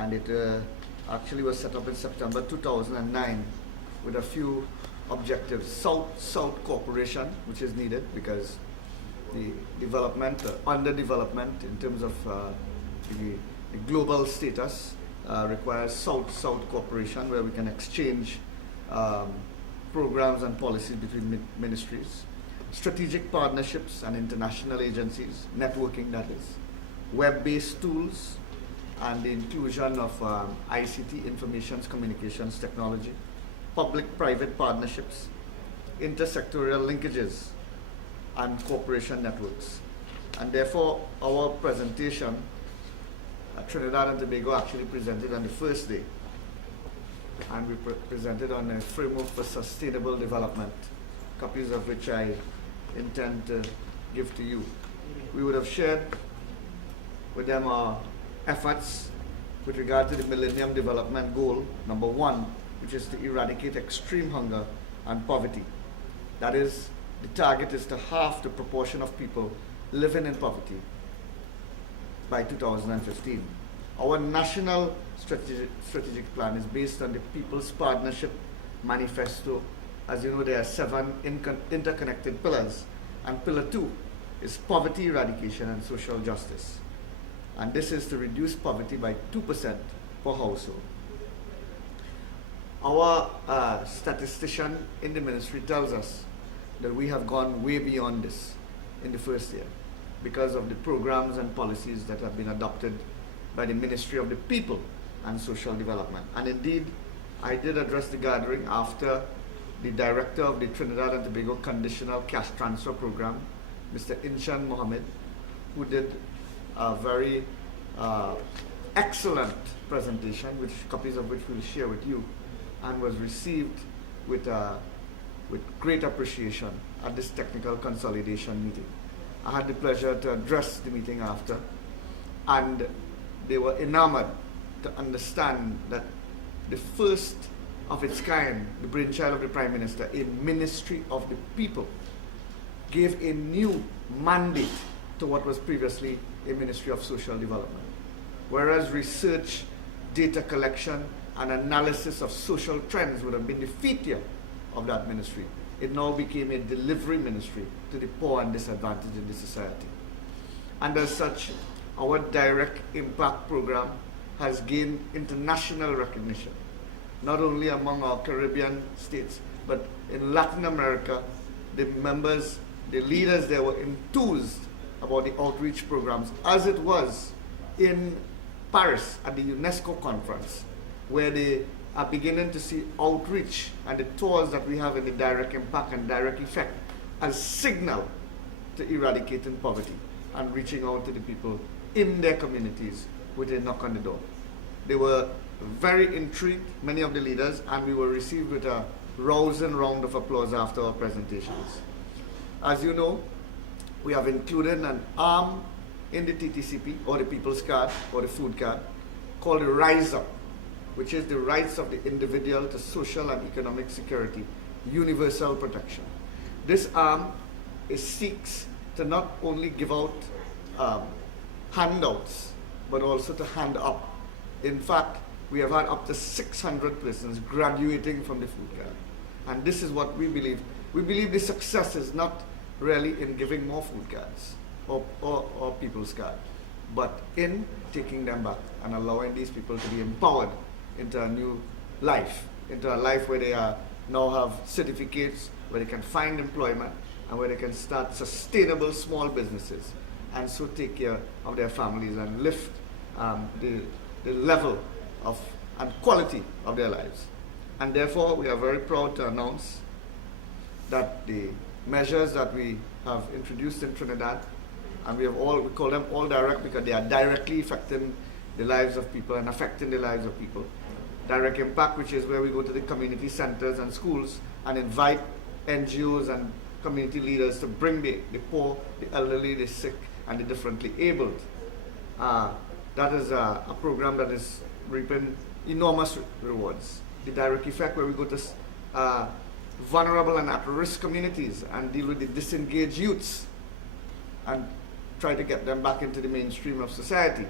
and it actually was set up in September 2009 with a few objectives. South-South cooperation, which is needed because the development, underdevelopment in terms of the global status requires South-South cooperation, where we can exchange programs and policies between ministries, strategic partnerships and international agencies, networking that is, web-based tools, and the inclusion of ICT, information communications technology, public-private partnerships, intersectoral linkages, and cooperation networks. And therefore, our presentation, Trinidad and Tobago actually presented on the first day, and we presented on a framework for sustainable development, copies of which I intend to give to you. We would have shared with them our efforts with regard to the Millennium Development Goal number 1, which is to eradicate extreme hunger and poverty. That is, the target is to halve the proportion of people living in poverty by 2015. Our national strategic plan is based on the People's Partnership Manifesto. As you know, there are 7 interconnected pillars, and pillar 2 is poverty eradication and social justice. And this is to reduce poverty by 2% per household. Our statistician in the ministry tells us that we have gone way beyond this in the first year because of the programs and policies that have been adopted by the Ministry of the People and Social Development. And indeed, I did address the gathering after the director of the Trinidad and Tobago Conditional Cash Transfer Program, Mr. Inshan Mohammed, who did a very excellent presentation, which copies of which we'll share with you, and was received with great appreciation at this technical consolidation meeting. I had the pleasure to address the meeting after, and they were enamored to understand that the first of its kind, the brainchild of the Prime Minister, a Ministry of the People, gave a new mandate to what was previously a Ministry of Social Development. Whereas research, data collection, and analysis of social trends would have been the feature of that ministry, it now became a delivery ministry to the poor and disadvantaged in the society. And as such, our direct impact program has gained international recognition, not only among our Caribbean states, but in Latin America. The members, the leaders there were enthused about the outreach programs, as it was in Paris at the UNESCO conference, where they are beginning to see outreach and the tours that we have in the direct impact and direct effect as signal to eradicating poverty and reaching out to the people in their communities with a knock on the door. They were very intrigued, many of the leaders, and we were received with a rousing round of applause after our presentations. As you know, we have included an arm in the TTCP, or the People's Card, or the Food Card, called the Rise Up, which is the rights of the individual to social and economic security, universal protection. This arm seeks to not only give out handouts, but also to hand up. In fact, we have had up to 600 persons graduating from the food card. And this is what we believe. We believe the success is not really in giving more food cards or people's card, but in taking them back and allowing these people to be empowered into a new life, into a life where they now have certificates, where they can find employment, and where they can start sustainable small businesses, and so take care of their families and lift the level of and quality of their lives. And therefore, we are very proud to announce that the measures that we have introduced in Trinidad, and we call them all direct because they are directly affecting the lives of people and affecting the lives of people. Direct impact, which is where we go to the community centers and schools and invite NGOs and community leaders to bring the poor, the elderly, the sick, and the differently abled. That is a program that is reaping enormous rewards. The direct effect, where we go to vulnerable and at-risk communities and deal with the disengaged youths and try to get them back into the mainstream of society.